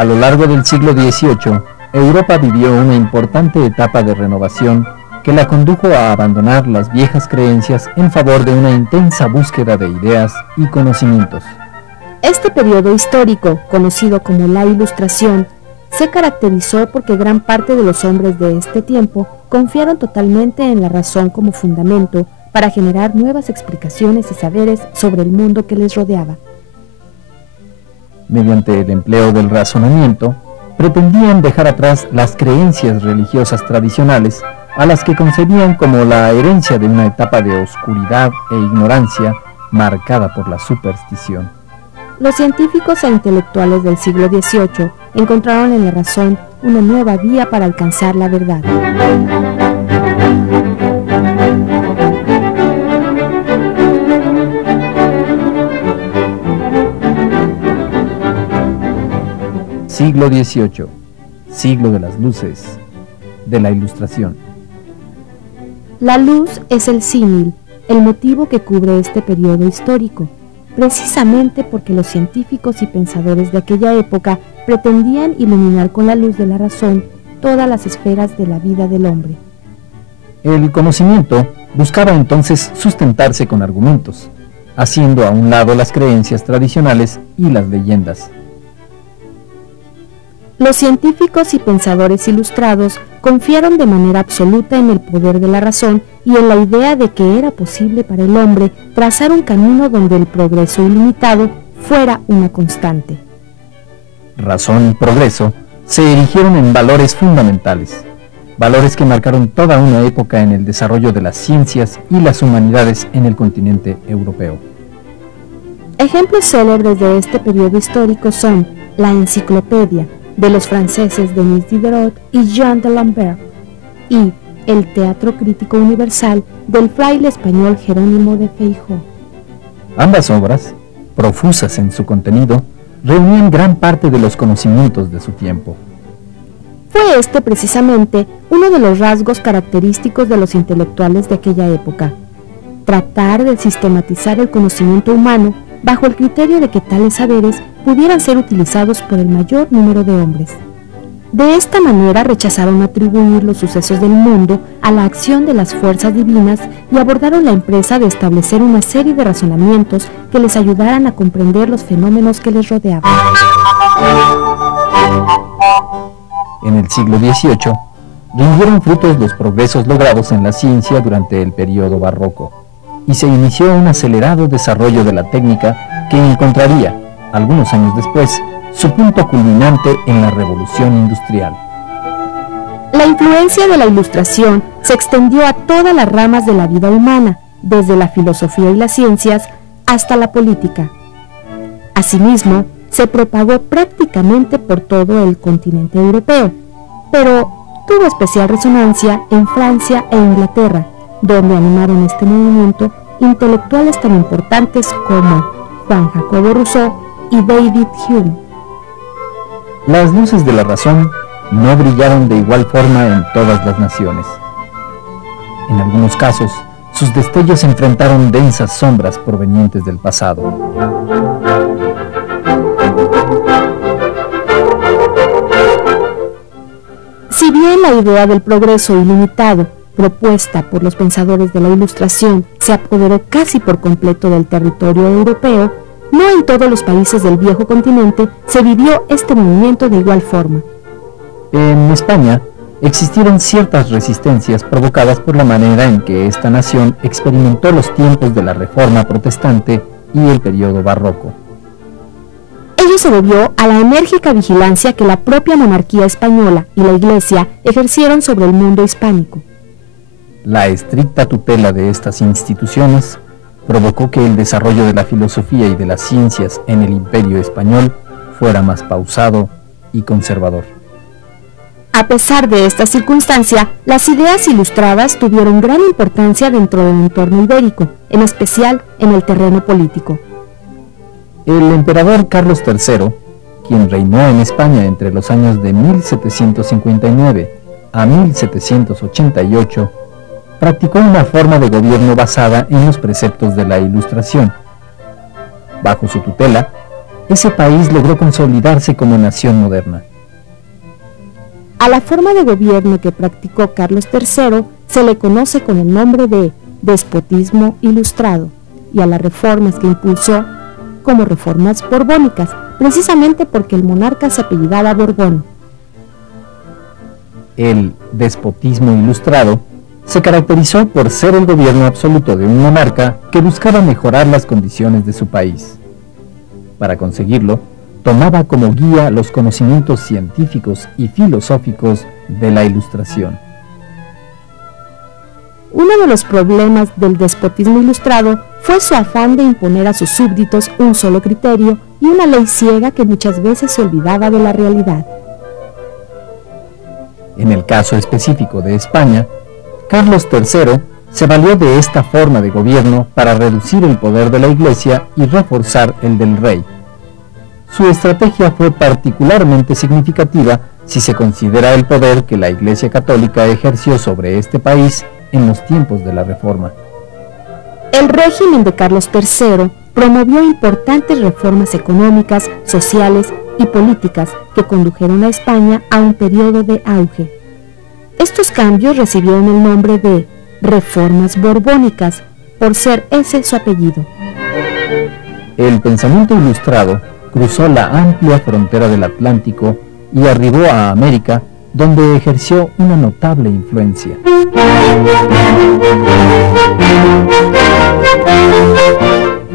A lo largo del siglo XVIII, Europa vivió una importante etapa de renovación que la condujo a abandonar las viejas creencias en favor de una intensa búsqueda de ideas y conocimientos. Este periodo histórico, conocido como la Ilustración, se caracterizó porque gran parte de los hombres de este tiempo confiaron totalmente en la razón como fundamento para generar nuevas explicaciones y saberes sobre el mundo que les rodeaba. Mediante el empleo del razonamiento, pretendían dejar atrás las creencias religiosas tradicionales a las que concebían como la herencia de una etapa de oscuridad e ignorancia marcada por la superstición. Los científicos e intelectuales del siglo XVIII encontraron en la razón una nueva vía para alcanzar la verdad. Siglo XVIII, siglo de las luces, de la Ilustración. La luz es el símil, el motivo que cubre este periodo histórico, precisamente porque los científicos y pensadores de aquella época pretendían iluminar con la luz de la razón todas las esferas de la vida del hombre. El conocimiento buscaba entonces sustentarse con argumentos, haciendo a un lado las creencias tradicionales y las leyendas. Los científicos y pensadores ilustrados confiaron de manera absoluta en el poder de la razón y en la idea de que era posible para el hombre trazar un camino donde el progreso ilimitado fuera una constante. Razón y progreso se erigieron en valores fundamentales, valores que marcaron toda una época en el desarrollo de las ciencias y las humanidades en el continente europeo. Ejemplos célebres de este periodo histórico son la Enciclopedia, de los franceses Denis Diderot y Jean d'Alembert, y el Teatro Crítico Universal del fraile español Jerónimo de Feijoo. Ambas obras, profusas en su contenido, reunían gran parte de los conocimientos de su tiempo. Fue este precisamente uno de los rasgos característicos de los intelectuales de aquella época: tratar de sistematizar el conocimiento humano bajo el criterio de que tales saberes pudieran ser utilizados por el mayor número de hombres. De esta manera rechazaron atribuir los sucesos del mundo a la acción de las fuerzas divinas y abordaron la empresa de establecer una serie de razonamientos que les ayudaran a comprender los fenómenos que les rodeaban. En el siglo XVIII, rindieron frutos los progresos logrados en la ciencia durante el período barroco, y se inició un acelerado desarrollo de la técnica que encontraría, algunos años después, su punto culminante en la Revolución Industrial. La influencia de la Ilustración se extendió a todas las ramas de la vida humana, desde la filosofía y las ciencias hasta la política. Asimismo, se propagó prácticamente por todo el continente europeo, pero tuvo especial resonancia en Francia e Inglaterra, donde animaron este movimiento intelectuales tan importantes como Juan Jacobo Rousseau y David Hume. Las luces de la razón no brillaron de igual forma en todas las naciones. En algunos casos, sus destellos enfrentaron densas sombras provenientes del pasado. Si bien la idea del progreso ilimitado, propuesta por los pensadores de la Ilustración, se apoderó casi por completo del territorio europeo, no en todos los países del viejo continente se vivió este movimiento de igual forma. En España existieron ciertas resistencias provocadas por la manera en que esta nación experimentó los tiempos de la Reforma Protestante y el periodo barroco. Ello se debió a la enérgica vigilancia que la propia monarquía española y la Iglesia ejercieron sobre el mundo hispánico. La estricta tutela de estas instituciones provocó que el desarrollo de la filosofía y de las ciencias en el Imperio español fuera más pausado y conservador. A pesar de esta circunstancia, las ideas ilustradas tuvieron gran importancia dentro del entorno ibérico, en especial en el terreno político. El emperador Carlos III, quien reinó en España entre los años de 1759 a 1788, practicó una forma de gobierno basada en los preceptos de la Ilustración. Bajo su tutela, ese país logró consolidarse como nación moderna. A la forma de gobierno que practicó Carlos III se le conoce con el nombre de despotismo ilustrado, y a las reformas que impulsó como reformas borbónicas, precisamente porque el monarca se apellidaba Borbón. El despotismo ilustrado se caracterizó por ser el gobierno absoluto de un monarca que buscaba mejorar las condiciones de su país. Para conseguirlo, tomaba como guía los conocimientos científicos y filosóficos de la Ilustración. Uno de los problemas del despotismo ilustrado fue su afán de imponer a sus súbditos un solo criterio y una ley ciega que muchas veces se olvidaba de la realidad. En el caso específico de España, Carlos III se valió de esta forma de gobierno para reducir el poder de la Iglesia y reforzar el del rey. Su estrategia fue particularmente significativa si se considera el poder que la Iglesia Católica ejerció sobre este país en los tiempos de la Reforma. El régimen de Carlos III promovió importantes reformas económicas, sociales y políticas que condujeron a España a un periodo de auge. Estos cambios recibieron el nombre de reformas borbónicas, por ser ese su apellido. El pensamiento ilustrado cruzó la amplia frontera del Atlántico y arribó a América, donde ejerció una notable influencia.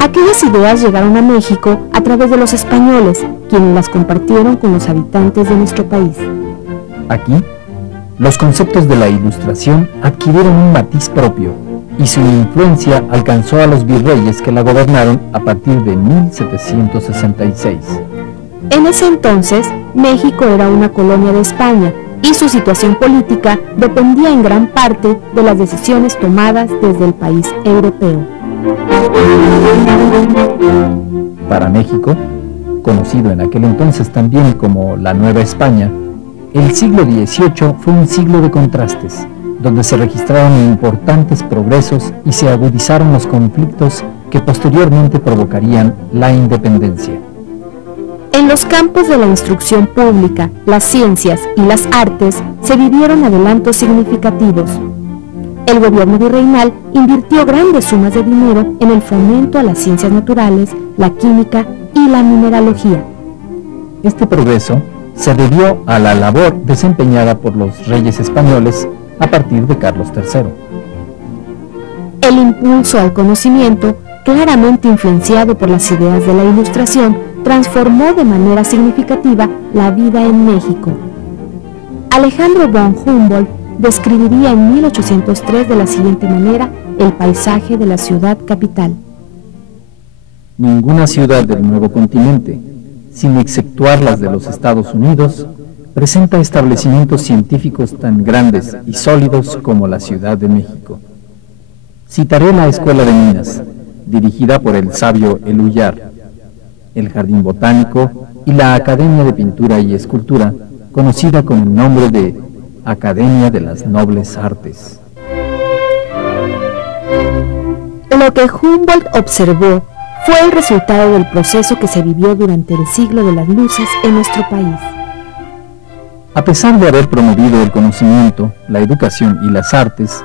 Aquellas ideas llegaron a México a través de los españoles, quienes las compartieron con los habitantes de nuestro país. Aquí, los conceptos de la Ilustración adquirieron un matiz propio, y su influencia alcanzó a los virreyes que la gobernaron a partir de 1766. En ese entonces, México era una colonia de España, y su situación política dependía en gran parte de las decisiones tomadas desde el país europeo. Para México, conocido en aquel entonces también como la Nueva España, el siglo XVIII fue un siglo de contrastes, donde se registraron importantes progresos y se agudizaron los conflictos que posteriormente provocarían la independencia. En los campos de la instrucción pública, las ciencias y las artes se vivieron adelantos significativos. El gobierno virreinal invirtió grandes sumas de dinero en el fomento a las ciencias naturales, la química y la mineralogía. Este progreso se debió a la labor desempeñada por los reyes españoles a partir de Carlos III. El impulso al conocimiento, claramente influenciado por las ideas de la Ilustración, transformó de manera significativa la vida en México. Alejandro von Humboldt describiría en 1803 de la siguiente manera el paisaje de la ciudad capital. Ninguna ciudad del nuevo continente, sin exceptuar las de los Estados Unidos, presenta establecimientos científicos tan grandes y sólidos como la Ciudad de México. Citaré la Escuela de Minas, dirigida por el sabio Eluyar, el Jardín Botánico y la Academia de Pintura y Escultura, conocida con el nombre de Academia de las Nobles Artes. Lo que Humboldt observó fue el resultado del proceso que se vivió durante el siglo de las luces en nuestro país. A pesar de haber promovido el conocimiento, la educación y las artes,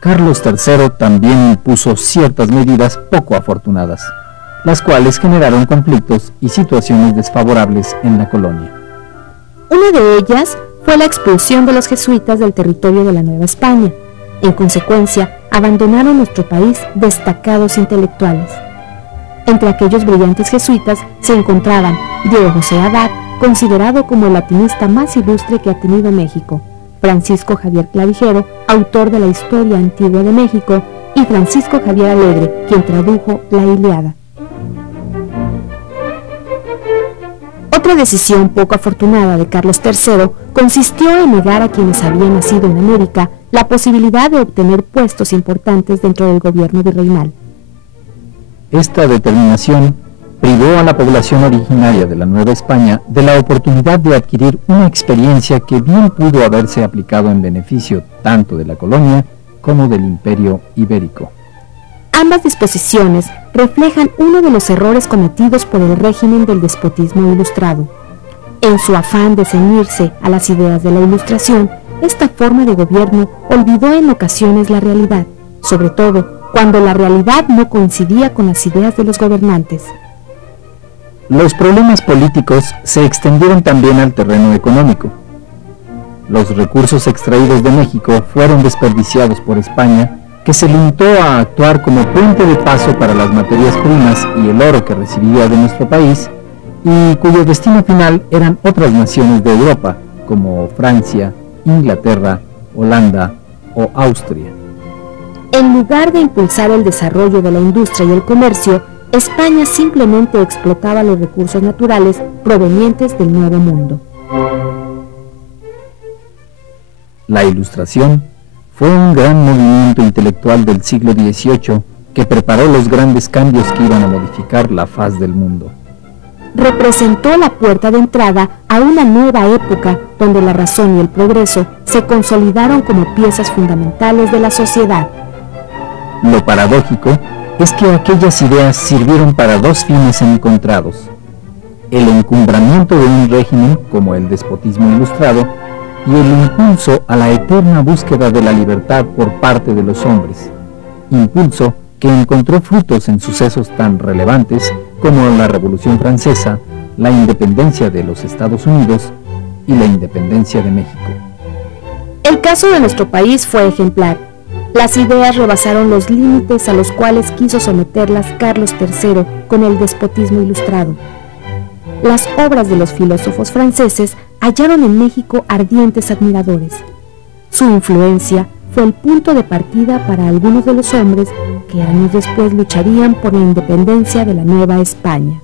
Carlos III también impuso ciertas medidas poco afortunadas, las cuales generaron conflictos y situaciones desfavorables en la colonia. Una de ellas fue la expulsión de los jesuitas del territorio de la Nueva España. En consecuencia, abandonaron nuestro país destacados intelectuales. Entre aquellos brillantes jesuitas se encontraban Diego José Abad, considerado como el latinista más ilustre que ha tenido México, Francisco Javier Clavijero, autor de la Historia Antigua de México, y Francisco Javier Alegre, quien tradujo la Ilíada. Otra decisión poco afortunada de Carlos III consistió en negar a quienes habían nacido en América la posibilidad de obtener puestos importantes dentro del gobierno virreinal. Esta determinación privó a la población originaria de la Nueva España de la oportunidad de adquirir una experiencia que bien pudo haberse aplicado en beneficio tanto de la colonia como del Imperio Ibérico. A Ambas disposiciones reflejan uno de los errores cometidos por el régimen del despotismo ilustrado. En su afán de ceñirse a las ideas de la Ilustración, esta forma de gobierno olvidó en ocasiones la realidad, sobre todo cuando la realidad no coincidía con las ideas de los gobernantes. Los problemas políticos se extendieron también al terreno económico. Los recursos extraídos de México fueron desperdiciados por España, que se limitó a actuar como puente de paso para las materias primas y el oro que recibía de nuestro país, y cuyo destino final eran otras naciones de Europa, como Francia, Inglaterra, Holanda o Austria. En lugar de impulsar el desarrollo de la industria y el comercio, España simplemente explotaba los recursos naturales provenientes del Nuevo Mundo. La Ilustración fue un gran movimiento intelectual del siglo XVIII que preparó los grandes cambios que iban a modificar la faz del mundo. Representó la puerta de entrada a una nueva época donde la razón y el progreso se consolidaron como piezas fundamentales de la sociedad. Lo paradójico es que aquellas ideas sirvieron para dos fines encontrados: el encumbramiento de un régimen como el despotismo ilustrado y el impulso a la eterna búsqueda de la libertad por parte de los hombres, impulso que encontró frutos en sucesos tan relevantes como la Revolución Francesa, la independencia de los Estados Unidos y la independencia de México. El caso de nuestro país fue ejemplar. Las ideas rebasaron los límites a los cuales quiso someterlas Carlos III con el despotismo ilustrado. Las obras de los filósofos franceses hallaron en México ardientes admiradores. Su influencia fue el punto de partida para algunos de los hombres que años después lucharían por la independencia de la Nueva España.